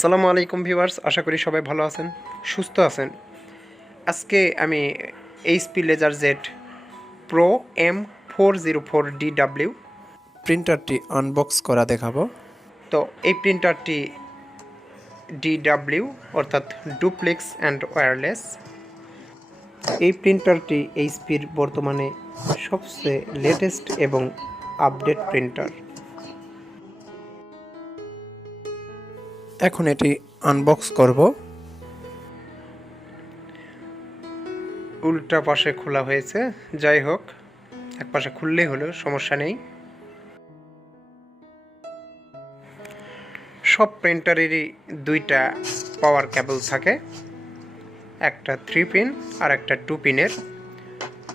আসসালামু আলাইকুম ভিউয়ার্স, আশা করি সবাই ভালো আছেন, সুস্থ আছেন। আজকে আমি HP LaserJet Pro M404dw প্রিন্টারটি আনবক্স করা দেখাবো। তো এই প্রিন্টারটি DW অর্থাৎ ডুপ্লেক্স অ্যান্ড ওয়্যারলেস। এই প্রিন্টারটি HPর বর্তমানে সবচেয়ে লেটেস্ট এবং আপডেট প্রিন্টার। এখন এটি আনবক্স করব। উল্টা পাশে খোলা হয়েছে, যাই হোক এক পাশে খুললেই হলো, সমস্যা নেই। সব প্রিন্টারেরই দুইটা পাওয়ার কেবল থাকে, একটা 3 পিন আর একটা 2 পিনের।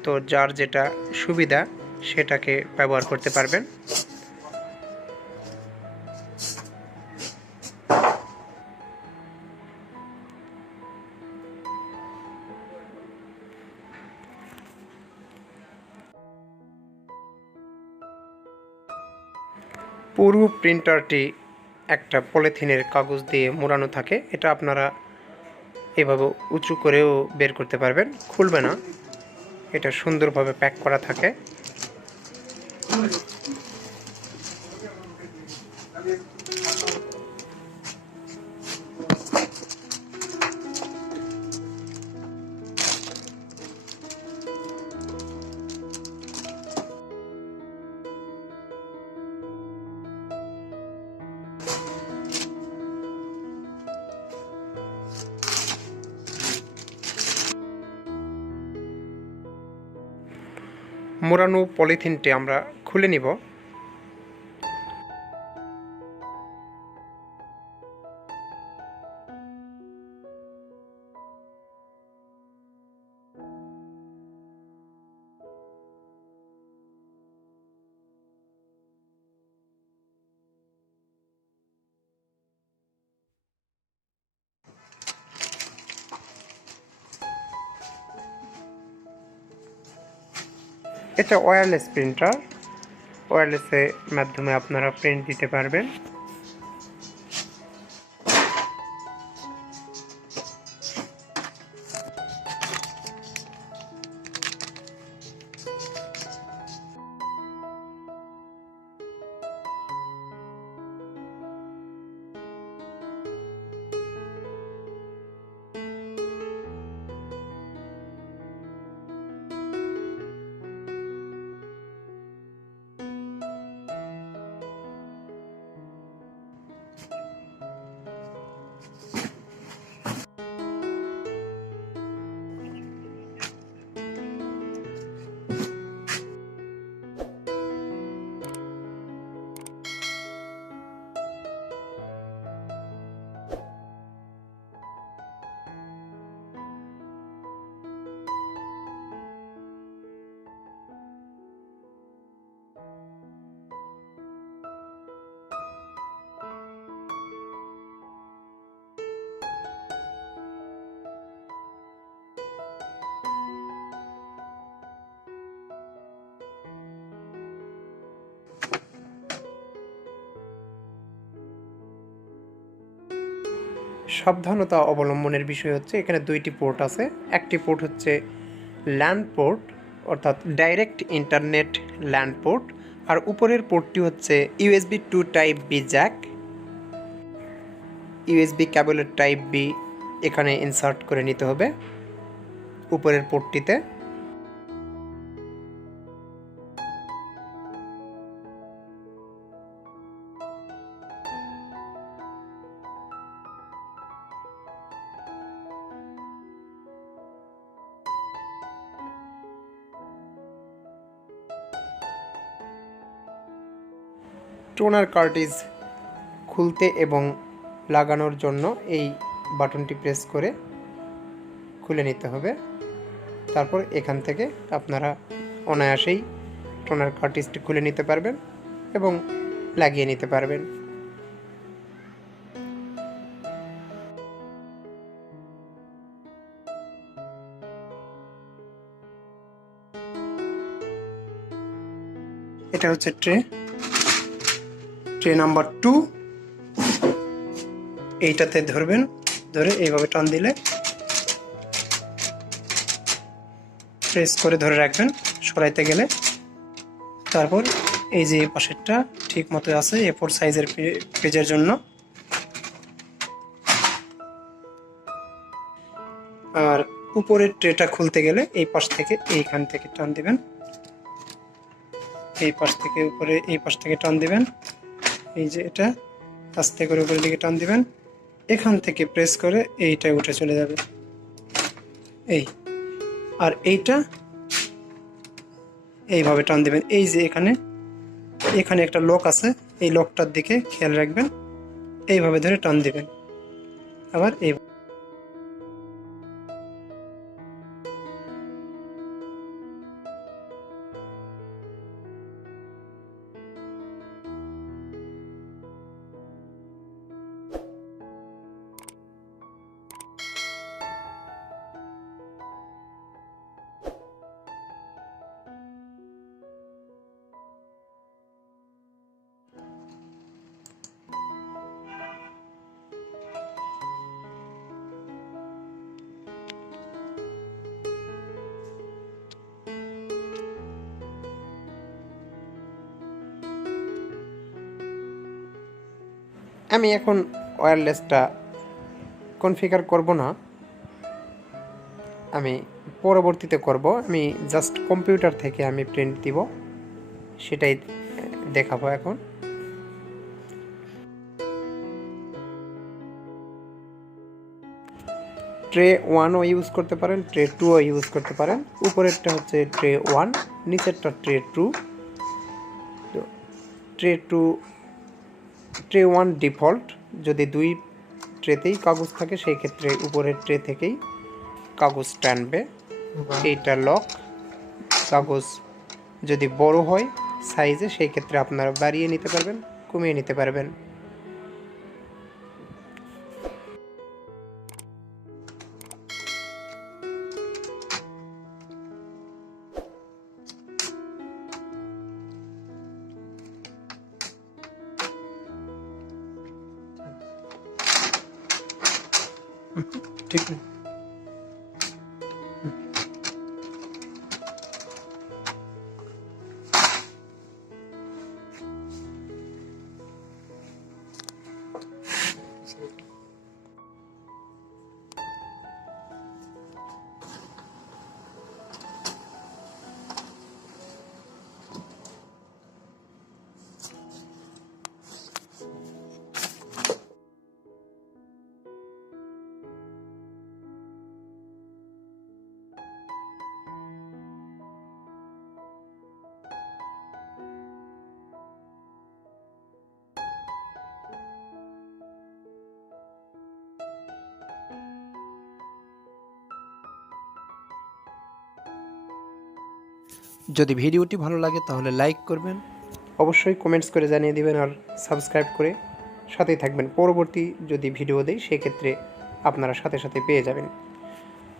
তো যার যেটা সুবিধা সেটাকে ব্যবহার করতে পারবেন। পুরো প্রিন্টারটি একটা পলিথিনের কাগজ দিয়ে মোড়ানো থাকে। এটা আপনারা এভাবে উঁচু করেও বের করতে পারবেন, খুলবে না। এটা সুন্দরভাবে প্যাক করা থাকে। মোড়ানো পলিথিনটি আমরা খুলে নিব। এটা ওয়্যারলেস প্রিন্টার, ওয়্যারলেসের মাধ্যমে আপনারা প্রিন্ট দিতে পারবেন। সাবধানতা অবলম্বনের বিষয় হচ্ছে, এখানে দুইটি পোর্ট আছে। একটি পোর্ট হচ্ছে ল্যান পোর্ট, অর্থাৎ ডাইরেক্ট ইন্টারনেট ল্যান পোর্ট, আর উপরের পোর্টটি হচ্ছে USB 2 type B jack. USB কেবলের টাইপ বি এখানে ইনসার্ট করে নিতে হবে উপরের পোর্টটিতে। টোনার কার্ট্রিজ খুলতে এবং লাগানোর জন্য এই বাটনটি প্রেস করে খুলে নিতে হবে। তারপর এখান থেকে আপনারা অনায়াসেই টোনার কার্ট্রিজটি খুলে নিতে পারবেন এবং লাগিয়ে নিতে পারবেন। এটা হচ্ছে ট্রে নাম্বার 2। এইটাতে ধরবেন, ধরে এইভাবে টান দিলে প্রেস করে ধরে রাখবেন সরাইতে গেলে। তারপর এই যে এই পাশেরটা ঠিক মতো আছে A4 সাইজের পেজের জন্য। আর উপরের ট্রেটা খুলতে গেলে এই পাশ থেকে এইখান থেকে টান দিবেন, এই পাশ থেকে উপরে এই পাশ থেকে টান দিবেন, এই যে এটা আস্তে করে উপরের দিকে টান দিবেন, এখান থেকে প্রেস করে এইটা উঠে চলে যাবে এই। আর এইটা এইভাবে টান দিবেন, এই যে এখানে একটা লক আছে, এই লকটার দিকে খেয়াল রাখবেন, এইভাবে ধরে টান দিবেন। আবার এই আমি এখন ওয়্যারলেসটা কনফিগার করব না, আমি পরবর্তীতে করব। আমি জাস্ট কম্পিউটার থেকে আমি প্রিন্ট দিব, সেটাই দেখাবো এখন। ট্রে 1ও ইউজ করতে পারেন, ট্রে 2ও ইউজ করতে পারেন। উপরেরটা হচ্ছে ট্রে 1, নিচেরটা ট্রে 2। তো ট্রে 1 ডিফল্ট, যদি দুই ট্রেতেই কাগজ থাকে সেই ক্ষেত্রে উপরের ট্রে থেকেই কাগজ টানবে। এইটা লক, কাগজ যদি বড় হয় সাইজে সেই ক্ষেত্রে আপনারা বাড়িয়ে নিতে পারবেন, কমিয়ে নিতে পারবেন। ঠিক আছে। যদি ভিডিওটি ভালো লাগে তাহলে লাইক করবেন, অবশ্যই কমেন্টস করে জানিয়ে দিবেন, আর সাবস্ক্রাইব করে সাথেই থাকবেন। পরবর্তী যদি ভিডিও দেই সেক্ষেত্রে আপনারা সাথে সাথে পেয়ে যাবেন।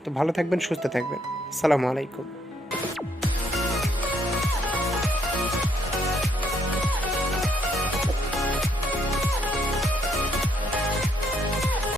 তো ভালো থাকবেন, সুস্থ থাকবেন। আসসালামু আলাইকুম।